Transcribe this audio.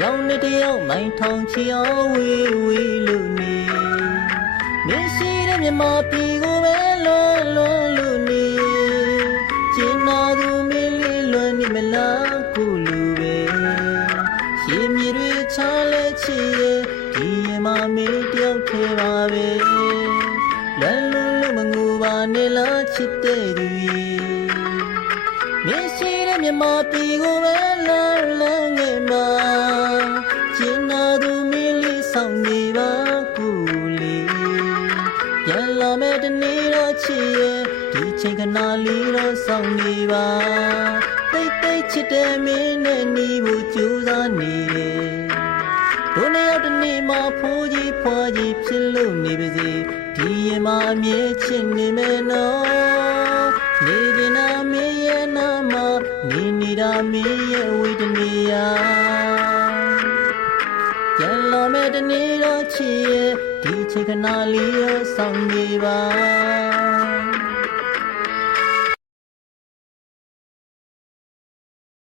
ယောက်နဲ့တယောက်မိုင်းထောင်ချီအောင်ဝေးဝေးလို့နေမရှိတဲ့မြမပြည်ကိုပဲလွန်လွန်လို့နေကျင်နာသူမင်းလေးလွန်နေမလားကိုလူပဲရှင်မြေတွေချလဲချီရဲ့ဒီမမေးတယောက်ထဲပါပဲလွန်လို့လို့မငူပါနဲ့လားချစ်တဲ့သူမရှိတဲ့မြမပြည်ကိုပဲလွန်လွန်ငယ်မှာကျင်နာသူမင်းလေးဆောင်နေပါကိုလေးပြန်လာမဲ့တနေ့တော့ချစ်ရဲ့ဒီချိန်ခဏလေးတော့ဆောင်နေပါတိတ်တိတ်ချစ်တဲ့မင်းနဲ့နေဖို့ကြိုးစားနေတယ်တို့နှစ်ယောက်တနေ့မှဖိုးကြီးဖွာကြီးဖြစ်လို့နေပါစေဒီရင်မှအမြဲချစ်နေမယ်နော်နေကျင်နာမင်းရဲ့နာမနေနေတာမင်းရဲ့ဝေဒနေယပြန်လာမဲ့တနေ့တော့ချစ်ရဲ့ဒီချိန်ခဏလေးတော့ဆောင်နေပါ